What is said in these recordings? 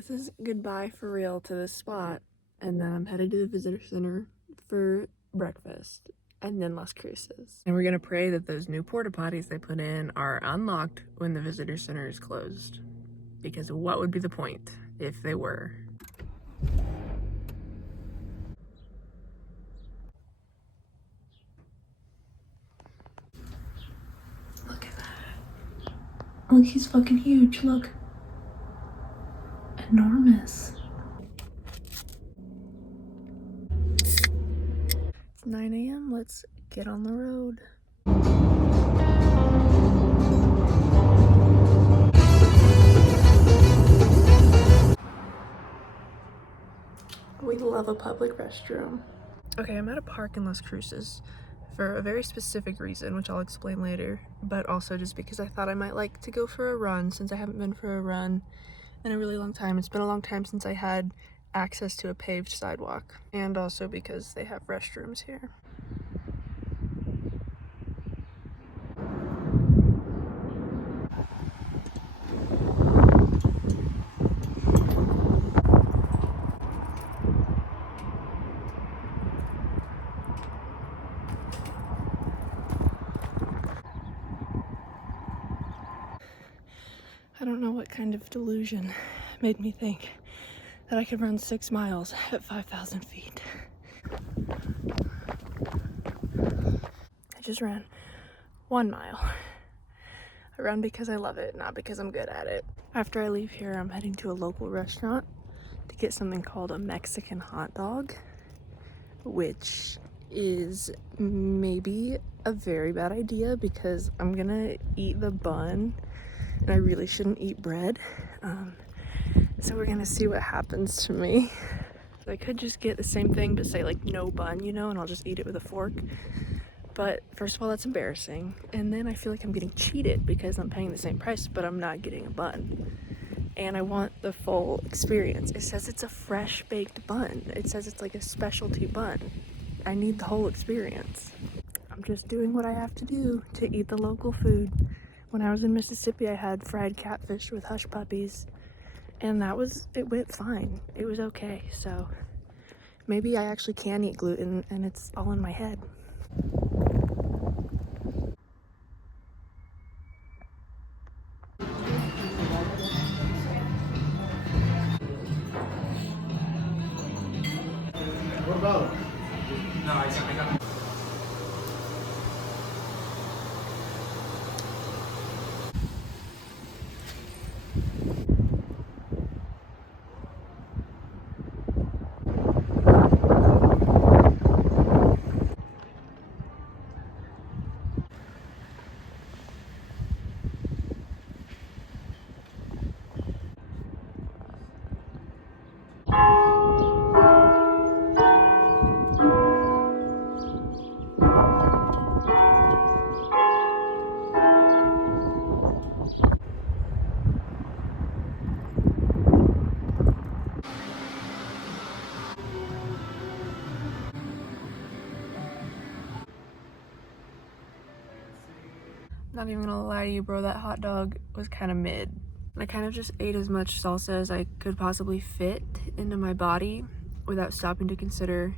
this is goodbye for real to this spot, and then I'm headed to the visitor center for breakfast, and then Las Cruces. And we're gonna pray that those new porta potties they put in are unlocked when the visitor center is closed, because what would be the point if they were? Look at that. Look, he's fucking huge, look. Enormous. It's 9 a.m. Let's get on the road. We love a public restroom. Okay, I'm at a park in Las Cruces for a very specific reason, which I'll explain later, but also just because I thought I might like to go for a run since I haven't been for a run in a really long time. It's been a long time since I had access to a paved sidewalk, and also because they have restrooms here. I don't know what kind of delusion made me think that I could run 6 miles at 5,000 feet. I just ran 1 mile. I run because I love it, not because I'm good at it. After I leave here, I'm heading to a local restaurant to get something called a Mexican hot dog, which is maybe a very bad idea because I'm gonna eat the bun and I really shouldn't eat bread. So we're gonna see what happens to me. I could just get the same thing but say like no bun, you know, and I'll just eat it with a fork. But first of all, that's embarrassing. And then I feel like I'm getting cheated because I'm paying the same price, but I'm not getting a bun. And I want the full experience. It says it's a fresh baked bun. It says it's like a specialty bun. I need the whole experience. I'm just doing what I have to do to eat the local food. When I was in Mississippi, I had fried catfish with hush puppies, and it went fine. It was okay. So maybe I actually can eat gluten and it's all in my head. What about? No, I got. Not even gonna lie to you, bro, that hot dog was kind of mid. I kind of just ate as much salsa as I could possibly fit into my body without stopping to consider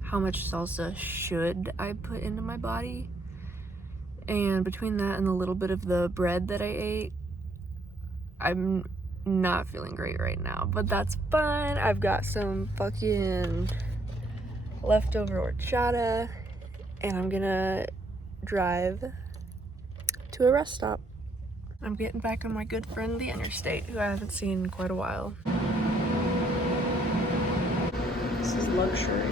how much salsa should I put into my body. And between that and the little bit of the bread that I ate, I'm not feeling great right now, but that's fine. I've got some fucking leftover horchata, and I'm gonna drive to a rest stop. I'm getting back on my good friend the interstate, who I haven't seen in quite a while. This is luxury.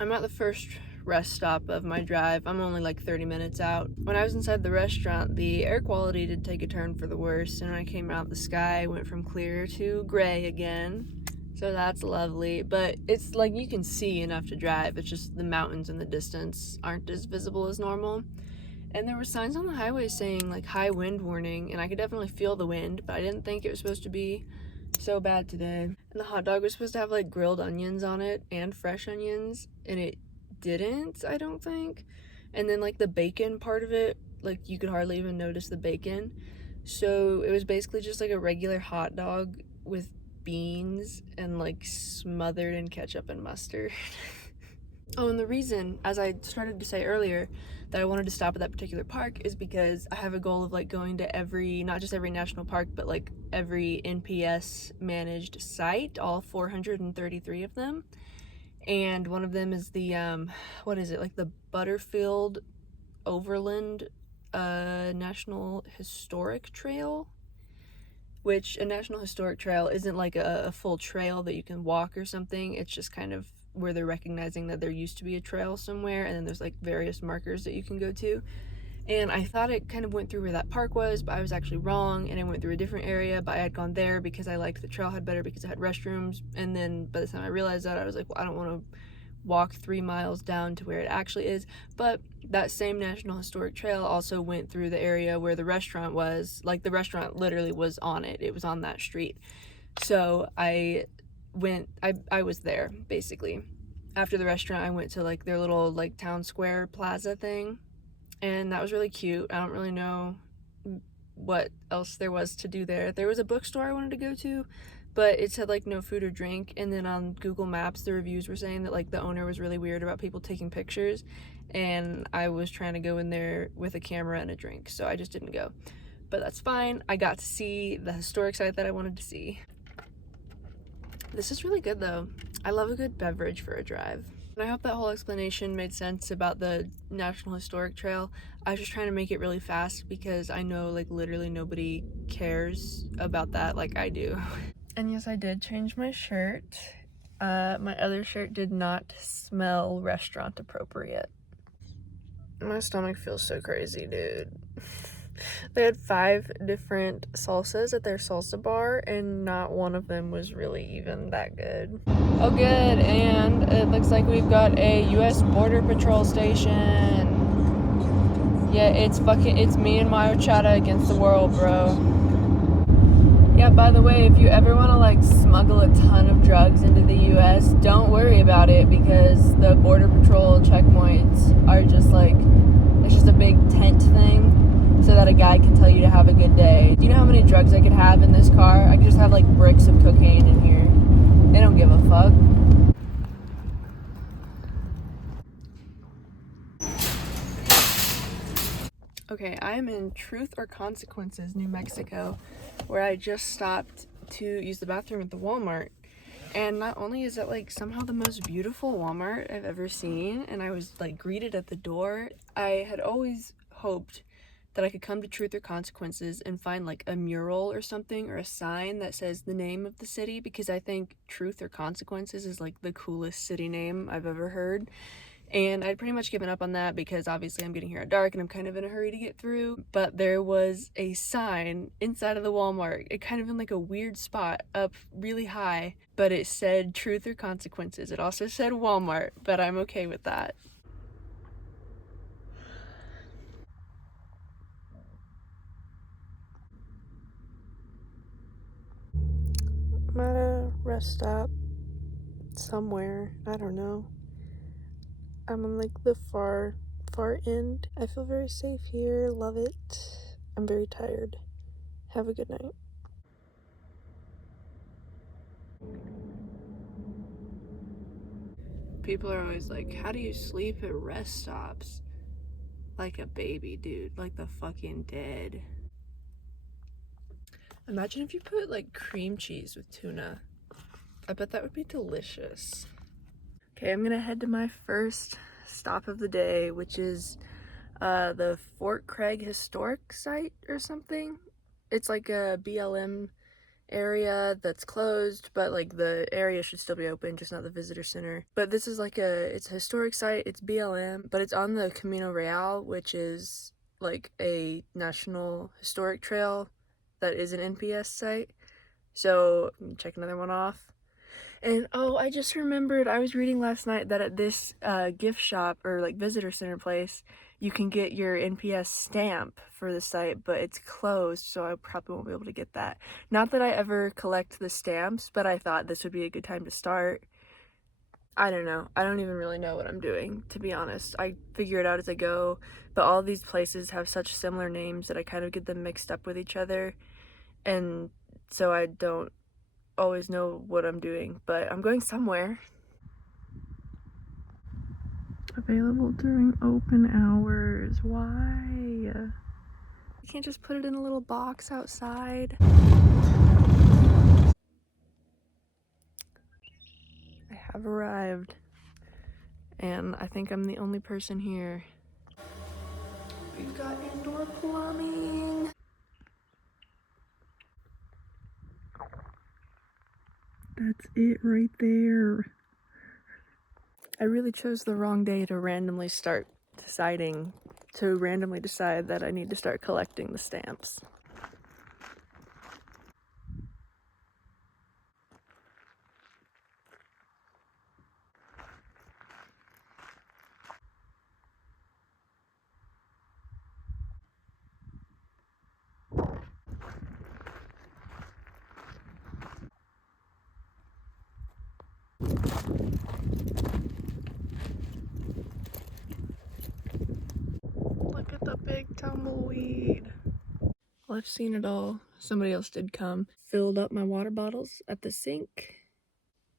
I'm at the first rest stop of my drive. I'm only like 30 minutes out. When I was inside the restaurant, the air quality did take a turn for the worse, and when I came out, the sky went from clear to gray again. So that's lovely, but it's like you can see enough to drive. It's just the mountains in the distance aren't as visible as normal. And there were signs on the highway saying like high wind warning, and I could definitely feel the wind, but I didn't think it was supposed to be so bad today. And the hot dog was supposed to have like grilled onions on it and fresh onions, and it didn't, I don't think. And then like the bacon part of it, like you could hardly even notice the bacon. So it was basically just like a regular hot dog with beans and like smothered in ketchup and mustard. Oh, and the reason, as I started to say earlier, that I wanted to stop at that particular park is because I have a goal of like going to every, not just every national park, but like every NPS managed site, all 433 of them. And one of them is the, what is it, like the Butterfield Overland National Historic Trail, which a National Historic Trail isn't like a full trail that you can walk or something. It's just kind of where they're recognizing that there used to be a trail somewhere, and then there's like various markers that you can go to. And I thought it kind of went through where that park was, but I was actually wrong, and I went through a different area, but I had gone there because I liked the trailhead better because it had restrooms. And then by the time I realized that, I was like, well, I don't want to walk 3 miles down to where it actually is. But that same National Historic Trail also went through the area where the restaurant was. Like, the restaurant literally was on it. It was on that street. So I was there, basically. After the restaurant, I went to like their little like town square plaza thing, and that was really cute. I don't really know what else there was to do there. There was a bookstore I wanted to go to, but it said like no food or drink. And then on Google Maps, the reviews were saying that like the owner was really weird about people taking pictures, and I was trying to go in there with a camera and a drink, so I just didn't go. But that's fine. I got to see the historic site that I wanted to see. This is really good though. I love a good beverage for a drive. And I hope that whole explanation made sense about the National Historic Trail. I was just trying to make it really fast because I know like literally nobody cares about that like I do. And yes, I did change my shirt. My other shirt did not smell restaurant appropriate. My stomach feels so crazy, dude. They had 5 different salsas at their salsa bar, and not one of them was really even that good. Oh, good, and it looks like we've got a U.S. Border Patrol station. Yeah, it's me and my horchata against the world, bro. Yeah, by the way, if you ever want to like smuggle a ton of drugs into the U.S., don't worry about it, because the Border Patrol checkpoints are just like, it's just a big tent thing so that a guy can tell you to have a good day. Do you know how many drugs I could have in this car? I could just have like bricks of cocaine in here. They don't give a fuck. Okay, I am in Truth or Consequences, New Mexico, where I just stopped to use the bathroom at the Walmart. And not only is it like somehow the most beautiful Walmart I've ever seen, and I was like greeted at the door, I had always hoped that I could come to Truth or Consequences and find like a mural or something, or a sign that says the name of the city, because I think Truth or Consequences is like the coolest city name I've ever heard. And I'd pretty much given up on that because obviously I'm getting here at dark and I'm kind of in a hurry to get through. But there was a sign inside of the Walmart, it kind of in like a weird spot up really high, but it said Truth or Consequences. It also said Walmart, but I'm okay with that. I'm at a rest stop somewhere, I don't know. I'm on like the far end. I feel very safe here, love it. I'm very tired. Have a good night. People are always like, how do you sleep at rest stops? Like a baby, dude. Like the fucking dead. Imagine if you put like cream cheese with tuna. I bet that would be delicious. Okay, I'm gonna head to my first stop of the day, which is the Fort Craig Historic Site or something. It's like a BLM area that's closed, but like the area should still be open, just not the visitor center. But this is like it's a historic site, it's BLM, but it's on the Camino Real, which is like a national historic trail that is an NPS site. So check another one off. And oh, I just remembered, I was reading last night that at this gift shop or like visitor center place, you can get your NPS stamp for the site, but it's closed, so I probably won't be able to get that. Not that I ever collect the stamps, but I thought this would be a good time to start. I don't know. I don't even really know what I'm doing, to be honest. I figure it out as I go, but all these places have such similar names that I kind of get them mixed up with each other, and so I don't always know what I'm doing, but I'm going somewhere. Available during open hours. Why? You can't just put it in a little box outside. I have arrived, and I think I'm the only person here. We've got indoor plumbing. That's it right there. I really chose the wrong day to randomly decide that I need to start collecting the stamps. Look at the big tumbleweed. Well, I've seen it all. Somebody else did come. Filled up my water bottles at the sink.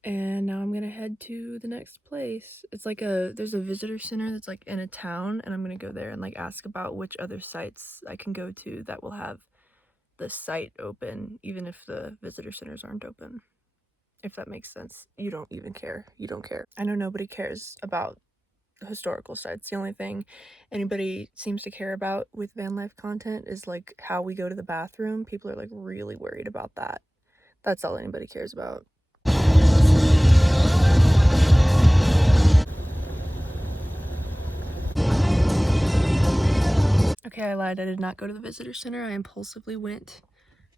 And now I'm gonna head to the next place. It's like there's a visitor center that's like in a town, and I'm gonna go there and like ask about which other sites I can go to that will have the site open, even if the visitor centers aren't open. If that makes sense. You don't even care. You don't care. I know nobody cares about historical sites. The only thing anybody seems to care about with van life content is like how we go to the bathroom. People are like really worried about that. That's all anybody cares about. Okay, I lied. I did not go to the visitor center. I impulsively went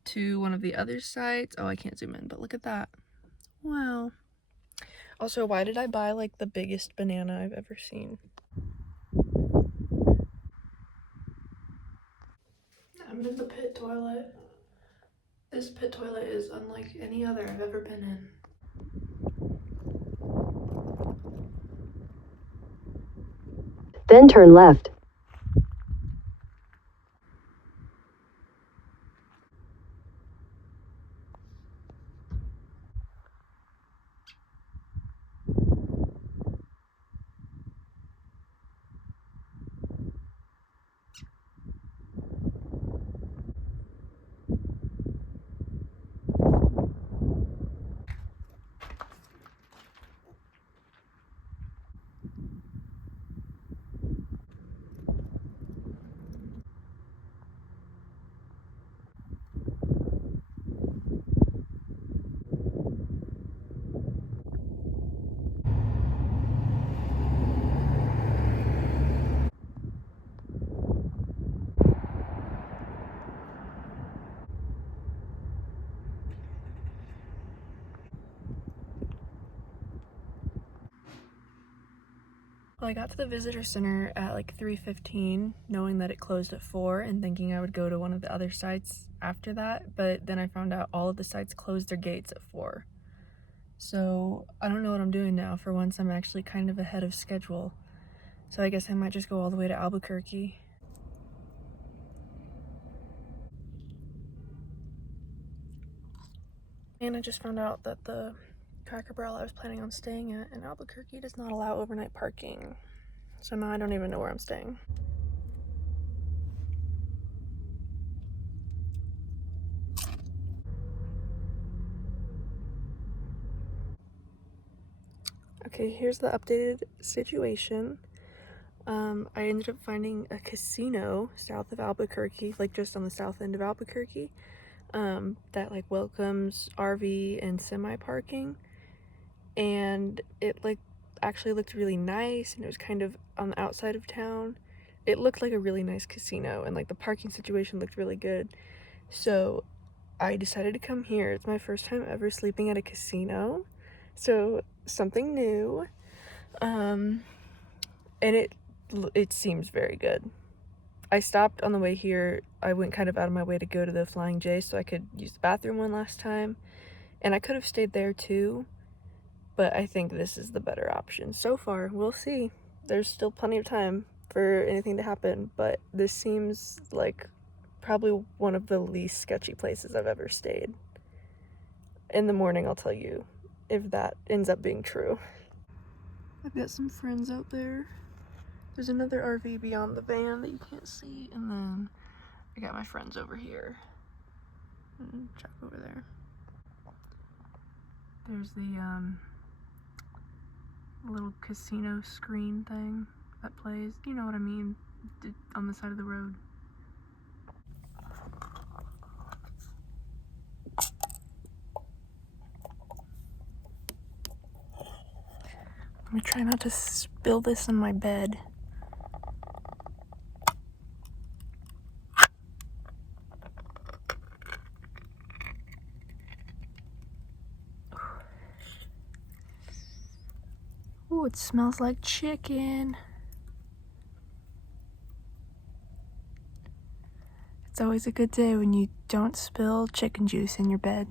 to one of the other sites. Oh, I can't zoom in, but look at that. Wow. Also, why did I buy like the biggest banana I've ever seen? I'm in the pit toilet. This pit toilet is unlike any other I've ever been in. Then turn left. Well, I got to the visitor center at like 3:15, knowing that it closed at 4 and thinking I would go to one of the other sites after that, but then I found out all of the sites closed their gates at 4. So I don't know what I'm doing now. For once, I'm actually kind of ahead of schedule. So I guess I might just go all the way to Albuquerque. And I just found out that the Cracker Barrel I was planning on staying at in Albuquerque does not allow overnight parking. So now I don't even know where I'm staying. Okay, here's the updated situation. I ended up finding a casino south of Albuquerque, like just on the south end of Albuquerque, that like welcomes RV and semi parking. And it like actually looked really nice, and it was kind of on the outside of town. It looked like a really nice casino, and like the parking situation looked really good. So I decided to come here. It's my first time ever sleeping at a casino, so something new. And it seems very good. I stopped on the way here. I went kind of out of my way to go to the Flying J so I could use the bathroom one last time, and I could have stayed there too, But I think this is the better option so far. We'll see. There's still plenty of time for anything to happen, but this seems like probably one of the least sketchy places I've ever stayed. In the morning, I'll tell you if that ends up being true. I've got some friends out there. There's another RV beyond the van that you can't see, and then I got my friends over here. And Chuck over there. There's the little casino screen thing that plays. You know what I mean? On the side of the road. I'm gonna try not to spill this on my bed. Ooh, it smells like chicken. It's always a good day when you don't spill chicken juice in your bed.